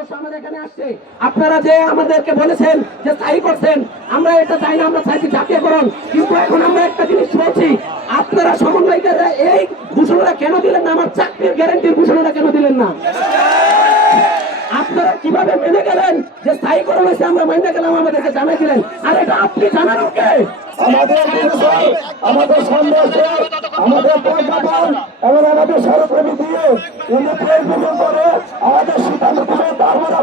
এখানে আসছে। আপনারা যে আমাদেরকে বলেছেন যে স্থায়ী করছেন, আমরা এটা চাই না, আমরা চাইছি জাতীয়করণ। কিন্তু এখন আমরা একটা জিনিস বলছি আপনারা সমন্বয়কারীরা এই ঘোষণাটা কেন দিলেন না? আমার চাকরির গ্যারান্টির ঘোষণাটা কেন দিলেন না? আপনারা কীভাবে মেনে গেলেন যে স্থায়ী স্থায়ীকরণ হয়েছে, আমরা মেনে গেলাম, আমাদেরকে জানাই দিলেন আর এটা আপনি জানানো কে? আমাদের আমাদের আমাদের এবং আমাদের সরপ্রেমী দিয়ে উনি করে সিদ্ধান্ত করে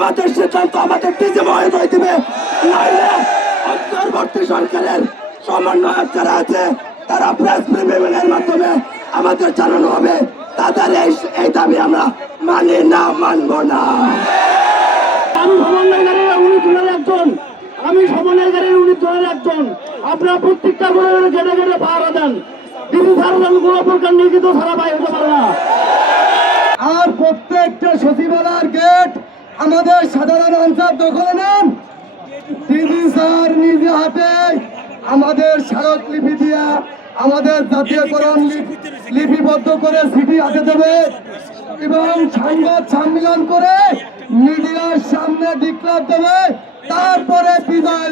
আমাদের সিদ্ধান্ত আমাদের নিজে মহিত দিবে। নাইলে অন্তর্বর্তী সরকারের সমন্বয়ক যারা আছে, তারা প্রেস প্রিমিয়ামের মাধ্যমে আমাদের জানানো হবে। তাদের এই দাবি আমরা মানি না, মানব না। আমি সমন্বয়কারীর উনি দলের একজন আমি সমন্বয়কারীর উনি দলের একজন আপনারা প্রত্যেকটা করে গেটে গেটে পাহারা দেন। দিদি সারা দেন কোনো প্রকার লিখিত সারা পাই হতে পারে না। আর প্রত্যেকটা সচিবালয়ের গেট আমাদের সাধারণ অঞ্চল দখলে নেন। তিনি স্যার নিজে হাতে আমাদের স্মারক লিপি দিয়া আমাদের জাতীয়করণ লিপি- লিপিবদ্ধ করে সিটি হাতে দেবে এবং সংবাদ সম্মেলন করে মিডিয়ার সামনে ডিক্লার দেবে। তারপরে বিদায়